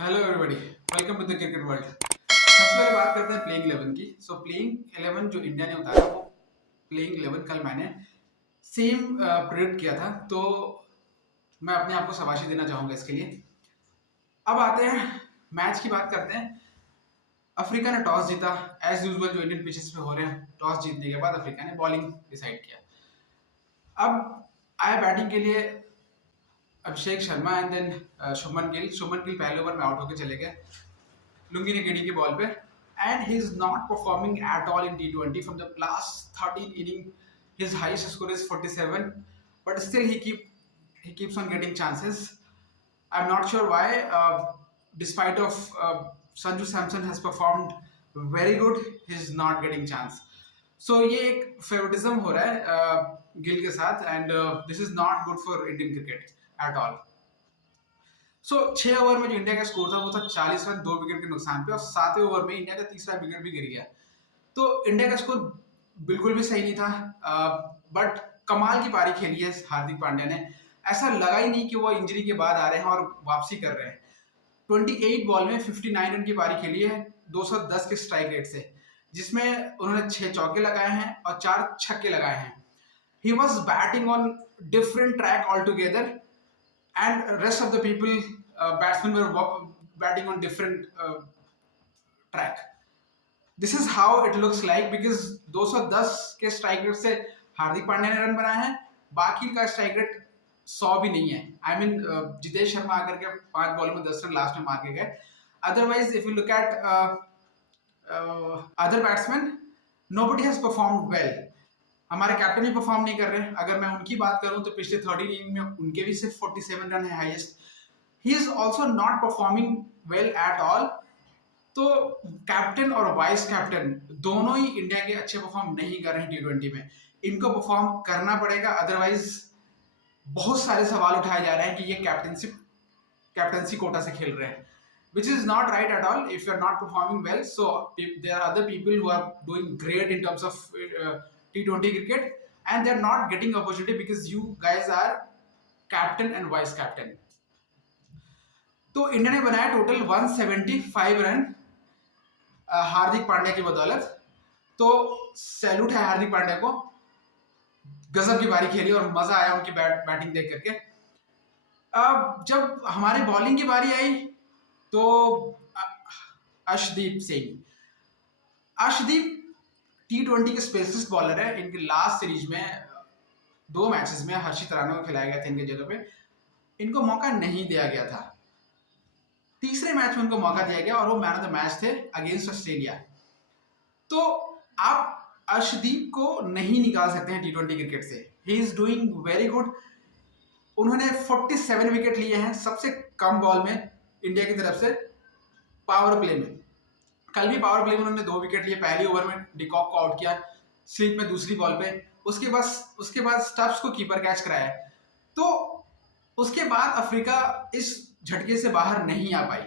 Hello everybody, welcome to the cricket world. सबसे पहले बात करते हैं प्लेइंग 11 की। प्लेइंग 11 जो इंडिया ने उतारा वो प्लेइंग 11 कल मैंने सेम प्रेडिक्ट किया था, तो मैं अपने आप को शाबाशी देना चाहूंगा इसके लिए। अब आते हैं मैच की बात करते हैं। अफ्रीका ने टॉस जीता। एज यूजुअल जो इंडियन पिचेस पे हो रहे हैं, टॉस जीतने के बाद अफ्रीका ने बॉलिंग डिसाइड किया। अब आया बैटिंग के लिए अभिषेक शर्मा एंड देन शुभमन गिल। शुभमन गिल पहले ओवर में आउट होकर चले गए लुंगी ने गेड़ी की बॉल पे, and he is not performing at all in T20 from the last 13 inning. His highest score is 47, but still he keeps on getting chances. I'm not sure why. Despite of Sanju Samson has performed very good, he's not getting chance. So ये एक favouritism हो रहा है गिल के साथ, and this is not good for Indian cricket at all. 6 over में जो India का स्कोर था वो था 40 रन 2 विकेट के नुकसान पे, और 7वें ओवर में इंडिया का तीसरा विकेट भी गिर गया। तो इंडिया का स्कोर बिल्कुल भी सही नहीं था, बट कमाल की पारी खेली है हार्दिक पांड्या ने। ऐसा लगा ही नहीं कि वो इंजरी के बाद आ रहे हैं और वापसी कर रहे हैं। 28 बॉल में 59 रन की पारी खेली है 210 के स्ट्राइक रेट से, जिसमें उन्होंने 6 चौके लगाए हैं और 4 छक्के लगाए हैं। He was batting on different track all together, and rest of the people, batsmen were batting on different track. This is how it looks like, because 210 के स्ट्राइक रेट से हार्दिक पांड्या ने रन बनाए हैं, बाकी का स्ट्राइक रेट 100 भी नहीं है। आई मीन जितेश शर्मा आकर के 5 बॉल में 10 रन लास्ट में मार के गए। Otherwise if you look at other batsman, nobody has performed well. हमारे कैप्टन भी परफॉर्म नहीं कर रहे। अगर मैं उनकी बात करूं तो पिछले 13 इनिंग में उनके भी सिर्फ 47 रन है highest. He is also not performing well at all. तो कैप्टन और वाइस कैप्टन दोनों ही इंडिया के अच्छे परफॉर्म नहीं कर रहे हैं T20 में। इनको परफॉर्म करना पड़ेगा, अदरवाइज बहुत सारे सवाल उठाए जा रहे हैं कि ये कैप्टनसी कोटा से खेल रहे हैं, which is not right at all. If you're not performing well, so there are other people who are doing great in terms of T20 cricket, and they're not getting opportunity because you guys are captain and vice captain. तो India ने बनाया total 175 run Hardik Pandya की बदौलत। तो salute है हार्दिक पांड्या को, गजब की बारी खेली और मजा आया उनकी बैटिंग देख करके। अब जब हमारी बॉलिंग की बारी आई तो अर्शदीप T20 के स्पेशलिस्ट बॉलर है। इनके लास्ट सीरीज में 2 मैचेस में हर्षित राणा को खिलाया गया था इनके जगह पे, इनको मौका नहीं दिया गया था। तीसरे मैच में उनको मौका दिया गया और वो मैन ऑफ द मैच थे अगेंस्ट ऑस्ट्रेलिया। तो आप अर्शदीप को नहीं निकाल सकते हैं T20 क्रिकेट से। He is doing very good. उन्होंने 47 विकेट लिए हैं सबसे कम बॉल में इंडिया की तरफ से पावर प्ले में। कल भी पावर प्ले में उन्होंने 2 विकेट लिए। पहले ओवर में डिकॉक को आउट किया स्लिप में दूसरी बॉल पे, उसके बाद स्टब्स को कीपर कैच कराया। तो उसके बाद अफ्रीका इस झटके से बाहर नहीं आ पाई।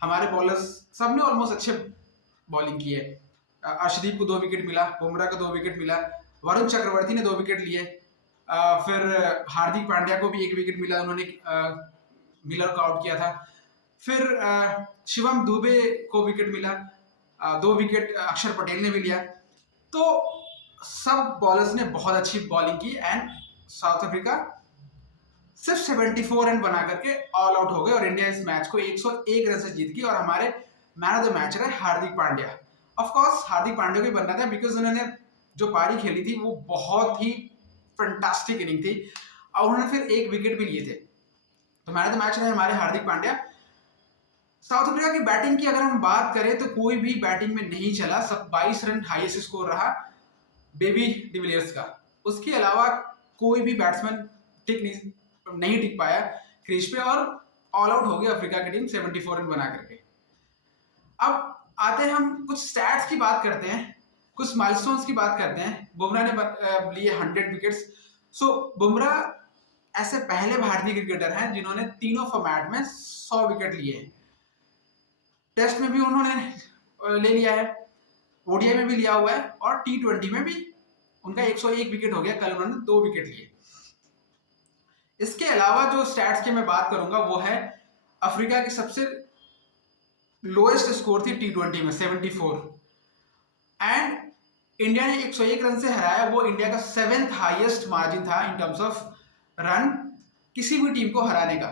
हमारे बॉलर्स सबने ऑलमोस्ट अच्छे बॉलिंग की है। अर्शदीप को 2 विकेट मिला, बुमराह को 2 विकेट मिला, वरुण चक्रवर्ती ने 2 विकेट लिए, फिर हार्दिक पांड्या को भी 1 विकेट मिला, उन्होंने मिलर को आउट किया था। फिर शिवम दुबे को विकेट मिला, 2 विकेट अक्षर पटेल ने भी लिया। तो सब बॉलर्स ने बहुत अच्छी बॉलिंग की एंड साउथ अफ्रीका सिर्फ 74 रन बना करके ऑल आउट हो गए और इंडिया इस मैच को 101 रन से जीत गई। और हमारे मैन ऑफ द मैच रहे हार्दिक पांड्या। ऑफ कोर्स हार्दिक पांड्या को बनना था, बिकॉज उन्होंने जो पारी खेली थी वो बहुत ही फैंटास्टिक इनिंग थी और उन्होंने फिर 1 विकेट भी लिए थे। तो मैन ऑफ द मैच रहे हमारे हार्दिक पांड्या। साउथ अफ्रीका की बैटिंग की अगर हम बात करें तो कोई भी बैटिंग में नहीं चला। सब 22 रन हाईएस्ट स्कोर रहा बेबी डिविलियर्स का। उसके अलावा कोई भी बैट्समैन नहीं टिक पाया क्रीज पे और ऑल आउट हो गई अफ्रीका की टीम 74 रन बना करके। अब आते हैं हम कुछ स्टैट्स की बात करते हैं, कुछ माइलस्टोन्स की बात करते हैं। बुमराह ने लिए 100 विकेट्स। सो बुमराह ऐसे पहले भारतीय क्रिकेटर हैं जिन्होंने तीनों फॉर्मेट में 100 विकेट लिए हैं। टेस्ट में भी उन्होंने ले लिया है, ओडीआई में भी लिया हुआ है और T20 में भी उनका 101 विकेट हो गया। कल उन्होंने 2 विकेट लिए। इसके अलावा जो स्टैट्स की मैं बात करूंगा वो है अफ्रीका के सबसे लोएस्ट स्कोर थी T20 में 74, एंड इंडिया ने 101 रन से हराया। वो इंडिया का 7th हाईएस्ट मार्जिन था इन टर्म्स ऑफ रन किसी भी टीम को हराने का।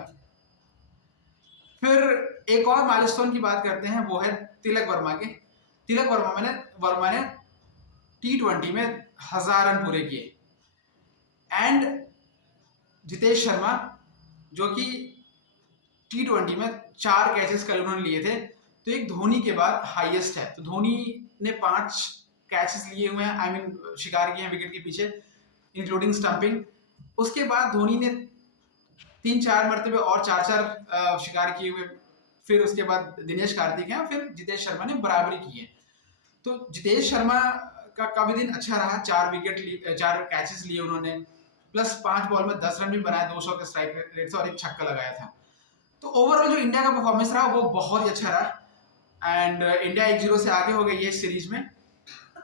फिर एक और माइलस्टोन की बात करते हैं, वो है तिलक वर्मा के। तिलक वर्मा ने T20 में 1000 रन पूरे किए, एंड जितेश शर्मा जो कि T20 में 4 कैचेस कल उन्होंने लिए थे, तो एक धोनी के बाद हाईएस्ट है। तो धोनी ने 5 कैचेस लिए हुए हैं, आई मीन शिकार किए हैं विकेट के पीछे, इंक्लूडिंग स्टंपिंग। उसके बाद धोनी ने 3-4 मरतबे और 4-4 शिकार किए हुए। फिर उसके बाद दिनेश कार्तिक हैं, फिर जितेश शर्मा ने बराबरी की है। तो जितेश शर्मा का भी दिन अच्छा रहा, 4 कैचेस लिए उन्होंने, प्लस 5 बॉल में 10 रन भी बनाए 200 के स्ट्राइक रेट से, और एक छक्का लगाया था। तो ओवरऑल जो इंडिया का परफॉर्मेंस रहा वो बहुत ही अच्छा रहा, एंड इंडिया 1-0 से आगे हो गई है इस सीरीज में।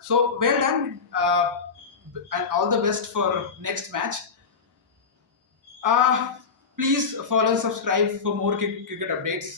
So well done, and all the best for next match. Please follow and subscribe for more cricket updates.